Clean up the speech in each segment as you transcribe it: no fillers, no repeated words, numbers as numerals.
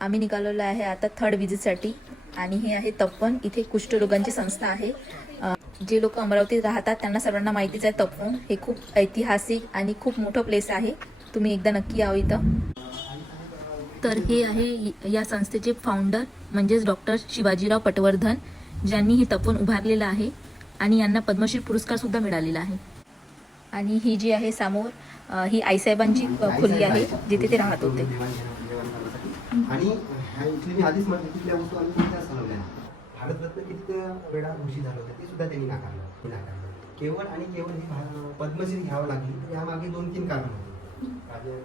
आम्ही निघालेलो आहे आता थर्ड विजिटसाठी आणि हे आहे तप्पन. इथे कुष्ठरोगांची संस्था आहे. जे लोक अमरावतीत राहतात त्यांना सर्वांना माहितीच आहे तप्पन हे खूप ऐतिहासिक आणि खूप मोठं प्लेस आहे. तुम्ही एकदा नक्की यावं इथं. तर हे आहे या संस्थेचे फाउंडर म्हणजेच डॉक्टर शिवाजीराव पटवर्धन, ज्यांनी हे तपोवन उभारलेलं आहे आणि यांना पद्मश्री पुरस्कार सुद्धा मिळालेला आहे. आणि ही जी आहे समोर ही आईसाहेबांची खोली आहे जिथे ते राहत होते. आणि इथली मी आधीच म्हटलं तिथल्या वस्तू आम्ही कोणत्या चालवल्या भारतरत्न किती वेळा घोषित झालं होतं ते सुद्धा त्यांनी नाकारलं. केवळ आणि केवळ ही पद्मश्री घ्यावं लागली यामागे 2-3 कारण होते.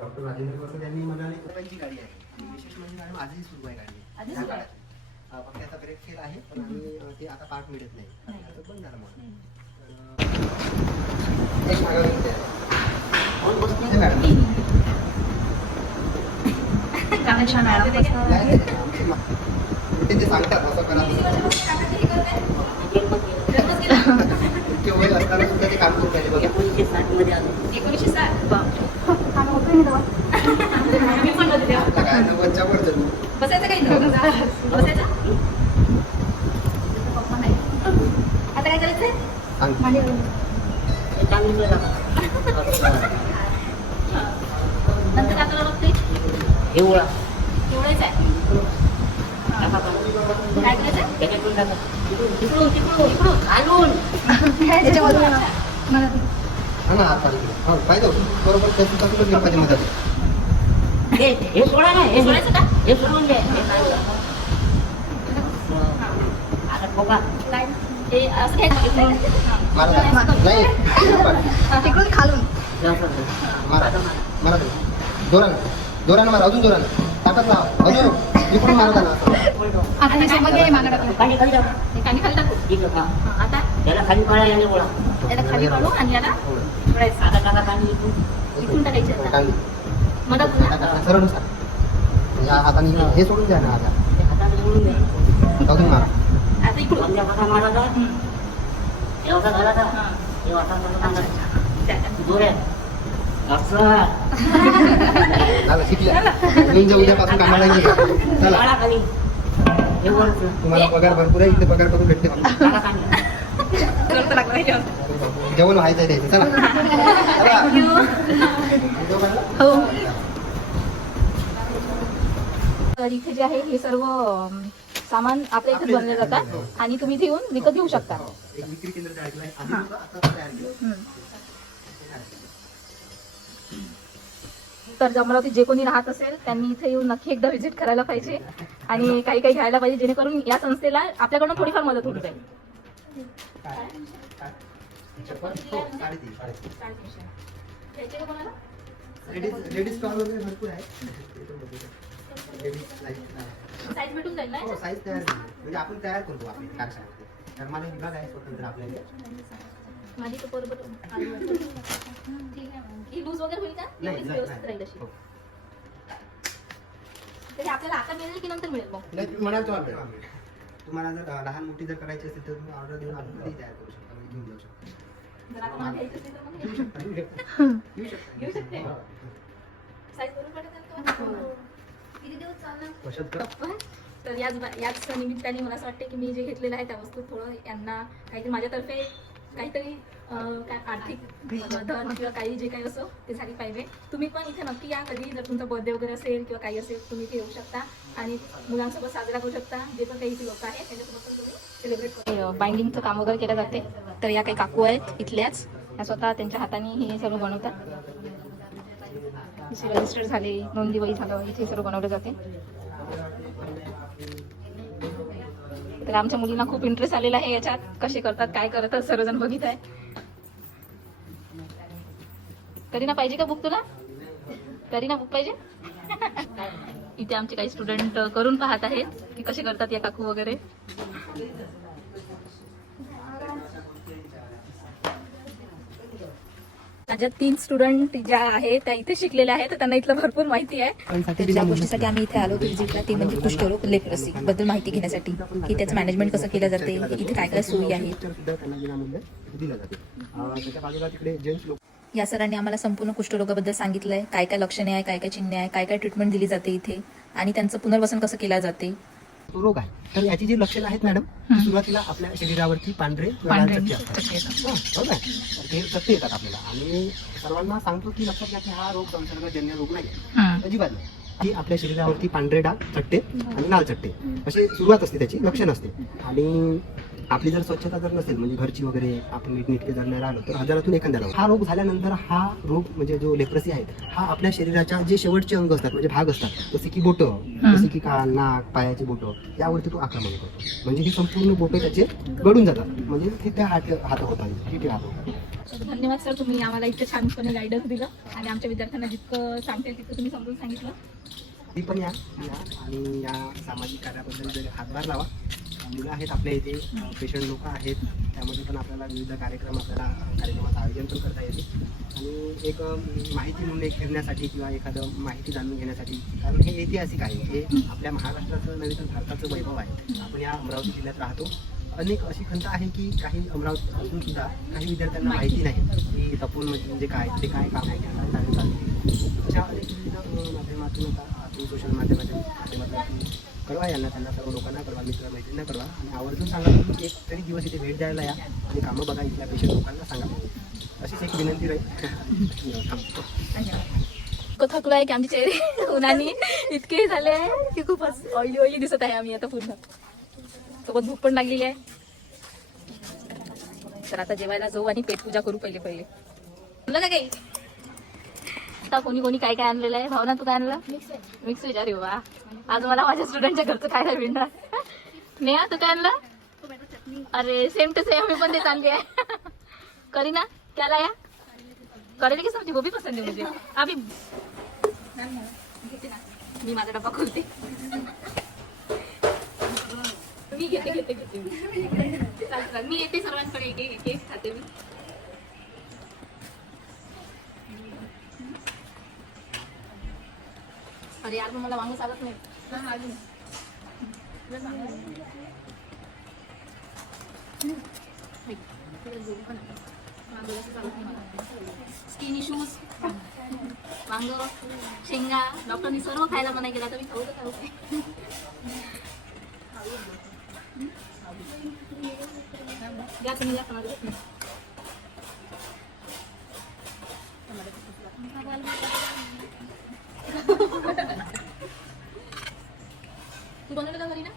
डॉक्टर राजेंद्र प्रसाद यांनी म्हणाले त्यांची गाडी आहे, विशेष म्हणजे मॅडम आजही सुरू आहे गाडी त्या काळात. फक्त आता ब्रेक फेल आहे पण आम्ही ते आता पार्ट मिळत नाही, आता बंद झालं म्हणून. एक ते सांगतात असं करा वय असताना सुद्धा ते काम करून राहिले बघा. 1960 मध्ये आलो. 1960 काय 90च्या वर जरूर बसायचं काही बसायचं. आता काय करायचंय नंतर आपल्याला बघते एवढंच आहे. काय करायचं इकडून घालून त्याच्यामधून पाहिजे बरोबर त्याची पाहिजे मदत. हे सोडा ना, हे सोडायचं का? हे सोडून दे. आता बघा हे असं घ्यायचं तिकडून खालून मारा जोरानं मारा, अजून जोरानं ताकद लावा, अजून इकडून मारा ना. आता हे सोबत घे मागं टाकू. खाली खाली टाकू. ठीक आहे. आता याला खाली पाडा, याने बोला याला खाली पाडू आणि याला सोडायचं. आता टाका पाणी इकडून टाकायचं. मदत सरळ या हाताने हे सोडून द्या ना. आता हाताने सोडून द्या. अजून मारा. आता इकडून मारा का एवढा झाला का जोर आहे असं शिकल्या उद्यापासून कामाला चला. तुम्हाला पगार भरपूर आहे, इथे पगार करून भेटते. जेवण व्हायचं आहे चला. हो. तर इथे जे आहे हे सर्व सामान आपल्या इथे बनले जातात आणि तुम्ही इथे येऊन विकत घेऊ शकता. एक विक्री केंद्र तयार तर अमरावतीत जे कोणी राहत असेल त्यांनी इथे येऊन नक्की एकदा व्हिजिट करायला पाहिजे आणि काही काही घ्यायला पाहिजे, जेणेकरून या संस्थेला आपल्याकडून थोडीफार मदत होत जाईल. लेडीज स्टॉल वगैरे भरपूर आहे. साईज भेटून जाईल ना? हो, साईज तयार म्हणजे आपण तयार करतो आपल्या कारखान्यामध्ये. धर्माने विभाग आहे स्वतंत्र आपल्याला. माझी तो बरोबर ठीक आहे. ही लूज वगैरे होईल का? व्यवस्थित राहील अशी. तरी आपल्याला आता मिळेल की नंतर मिळेल? मग नाही म्हणाल तुम्हाला जर लहान मोठी जर करायची असेल तर तुम्ही ऑर्डर देऊन आपण कधी तयार करू शकता, घेऊन जाऊ शकता. जर आता मला घ्यायचं असेल तर मग घेऊ शकते. साईज बरोबर पडत किती दिवस चालणार? तर याच निमित्ताने मला असं वाटते की मी जे घेतलेलं आहे त्या वस्तू थोडं यांना काहीतरी माझ्यातर्फे काहीतरी काय आर्थिक मदत किंवा काही जे काही असो ते झाली पाहिजे. तुम्ही पण इथे नक्की या कधी, जर तुमचा बर्थडे वगैरे असेल किंवा काही असेल तुम्ही इथे येऊ शकता आणि मुलांसोबत साजरा करू शकता. जे पण काही इथे लोक आहेत त्यांच्यासोबत पण तुम्ही सेलिब्रेट करू. बाइंडिंगचं काम वगैरे केलं जाते. तर या काही काकू आहेत इथल्याच, या स्वतः त्यांच्या हाताने हे सर्व बनवतात. रजिस्टर झाले, नोंदी वही झालं, इथे सर्व बनवलं जाते. तर आमच्या मुलींना खूप इंटरेस्ट आलेला आहे याच्यात, कसे करतात काय करतात सर्वजण बघित आहे. करीना पाहिजे का बुक तुला? करीना बुक पाहिजे? इथे आमचे काही स्टुडंट करून पाहत आहेत की कसे करतात या काकू वगैरे. माझ्या 3 स्टुडंट ज्या आहेत त्या इथे शिकलेल्या आहेत, तर त्यांना इथलं भरपूर माहिती आहे. ज्या गोष्टीसाठी आम्ही इथे आलो विजिटला ते म्हणजे कुष्ठरोग लेप्रोसी बद्दल माहिती घेण्यासाठी, की त्याचं मॅनेजमेंट कसं केलं जाते, इथे काय काय सोयी आहेत. या सरांनी आम्हाला संपूर्ण कुष्ठरोगाबद्दल सांगितलंय, काय काय लक्षणे आहे, काय काय चिन्हे आहे, काय काय ट्रीटमेंट दिली जाते इथे. आणि त्यांचं पुनर्वसन कसं केलं जाते. तो रोग आहे. तर याची जी लक्षणं आहेत मॅडम, ती सुरुवातीला आपल्या शरीरावरती पांढरे किंवा लाल चट्टे असतात. हो ना? तर ते चट्टे येतात आपल्याला आणि सर्वांना सांगतो की लक्षात घ्या की हा रोग संसर्गजन्य रोग नाही, अजिबात नाही. की आपल्या शरीरावरती पांढरे डाग चट्टे आणि लाल चट्टे अशी सुरुवात असते, त्याची लक्षण असते. आणि आपली जर स्वच्छता जर नसेल, म्हणजे घरची वगैरे आपण नीटनेटके जर नाही राहिलो तर हजारातून एखाद्याला हा रोग झाल्यानंतर हा रोग म्हणजे जो लेप्रसी आहे हा आपल्या शरीराच्या जे शेवटचे अंग असतात म्हणजे भाग असतात, जसे की बोटं, जसे की कान, नाक, पायाचे बोटं, यावरती तो आक्रमण करतो. म्हणजे हे संपूर्ण बोटे त्याचे गळून जातात, म्हणजे ते त्या हात होतात, ठीक आहे. धन्यवाद सर, तुम्ही आम्हाला इतकं छानपणे गायडन्स दिलं आणि आमच्या विद्यार्थ्यांना जितकं सांगता तितकं तुम्ही समजून सांगितलं. ती पण या आणि या सामाजिक कार्याबद्दल जर हातभार लावा. मुलं आहेत आपल्या इथे, पेशंट लोक आहेत, त्यामध्ये पण आपल्याला विविध कार्यक्रमाचं आयोजन पण करता येते. आणि एक माहिती म्हणून एक फिरण्यासाठी किंवा एखादं माहिती जाणून घेण्यासाठी, कारण हे ऐतिहासिक आहे, हे आपल्या महाराष्ट्राचं नव्हे तर भारताचं वैभव आहे. आपण या अमरावती जिल्ह्यात राहतो. अनेक अशी खंत आहे की काही अमरावती असून सुद्धा काही विद्यार्थ्यांना माहिती नाही की तपोन म्हणजे काय, ते काय काम आहे, काय चालू. अशा अनेक विविध माध्यमातून आता सोशल माध्यमातून कळवा यांना, त्यांना सर्व लोकांना कळवा, मित्र मैत्रिणींना कळवा आणि आवर्जून सांगा की एक तरी दिवस इथे भेट द्यायला या आणि कामं बघा, इथल्या पेशंट लोकांना सांगा. अशीच एक विनंती राहील. इतकं थकलो आहे की आमचे चेहरे उन्हाने इतके झाले आहे की खूपच ऑइली दिसत आहे आम्ही आता पूर्ण. सोबत भूक पण लागलेली आहे. तर आता जेवायला जाऊ आणि पेटपूजा करू पहिले. बोला का काही. आता कोणी काय आणलेलं आहे. भावना, तू काय आणलं? Mix veg. अरे वा, आज मला माझ्या स्टुडंटच्या घरचं खायला मिळणार. नेहा, तू काय आणलं? अरे सेम टू सेम, मी पण तेच आणली आहे. करीना क्या लाया? करेले की सब्जी गोभी पसंद है मुझे. अभी मी माझा डब्बा खोलते. मी घेते मी येते सर्वांकडे एक खाते मी. अरे यार, मला वांग चालत नाही. स्किन इश्यूज, वांग, शेंगा, डॉक्टरनी सर्व खायला मनाई केला, तर मी खाऊ तर खाऊ काय. घ्या तुम्ही, घ्या समाज. तू बनवलं का घरी ना?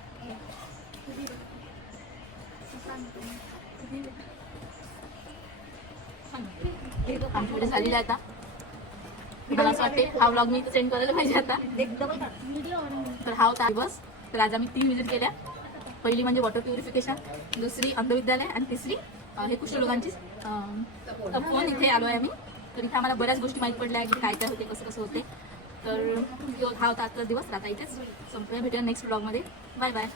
आमच्याकडे झालेला आहे आता. मला असं वाटते हा व्लॉग मी सेंड करायला पाहिजे आता. तर हा होता दिवस. तर आज आम्ही 3 विजिट केल्या. पहिली म्हणजे वॉटर प्युरिफिकेशन, दुसरी अंधविद्यालय आणि तिसरी हे कुष्ठरोगांची तपोवन. इथे आलो आहे आम्ही. तर इथे आम्हाला बऱ्याच गोष्टी माहीत पडल्या की काय होते, कसं होते. तर हा होता आजचा दिवस. आता इथेच संपूया. भेटूया नेक्स्ट व्लॉगमध्ये. Bye bye.